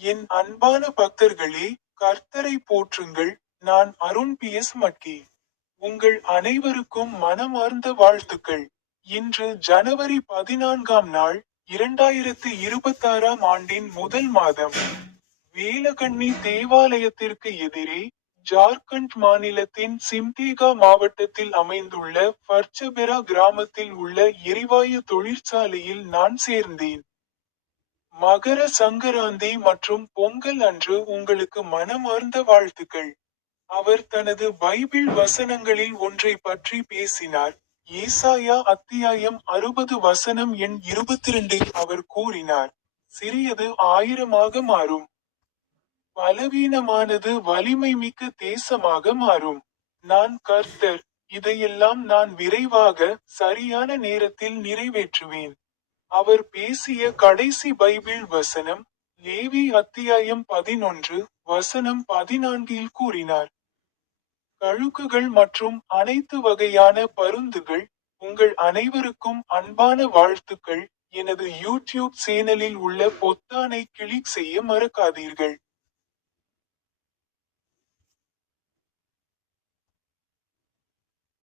என் அன்பான பக்தர்களே, கர்த்தரை போற்றுங்கள். நான் அருண் மட்கி. உங்கள் அனைவருக்கும் மனமார்ந்த வாழ்த்துக்கள். இன்று ஜனவரி 14ஆம் நாள், 2026ஆம் ஆண்டின் முதல் மாதம். வேலகண்ணி தேவாலயத்திற்கு எதிரே, ஜார்க்கண்ட் மாநிலத்தின் சிம்தேகா மாவட்டத்தில் அமைந்துள்ள பர்ச்சபெரா கிராமத்தில் உள்ள எரிவாயு தொழிற்சாலையில் நான் சேர்ந்தேன். மகர சங்கராந்தி மற்றும் பொங்கல் அன்று உங்களுக்கு மனமார்ந்த வாழ்த்துக்கள். அவர் தனது பைபிள் வசனங்களில் ஒன்றை பற்றி பேசினார். ஏசாயா அத்தியாயம் 60 வசனம் எண் 22 அவர் கூறினார், சிறியது 1000ஆக மாறும். பலவீனமானது வலிமை மிக்க தேசமாக மாறும். நான் கர்த்தர், இதையெல்லாம் நான் விரைவாக, சரியான நேரத்தில் நிறைவேற்றுவேன். அவர் பேசிய கடைசி பைபிள் வசனம், லேவி அத்தியாயம் 11, வசனம் 14இல் கூறினார். கழுகுகள் மற்றும் அனைத்து வகையான பருந்துகள், உங்கள் அனைவருக்கும் அன்பான வாழ்த்துக்கள். எனது யூடியூப் சேனலில் உள்ள பொத்தானை கிளிக் செய்ய மறக்காதீர்கள்.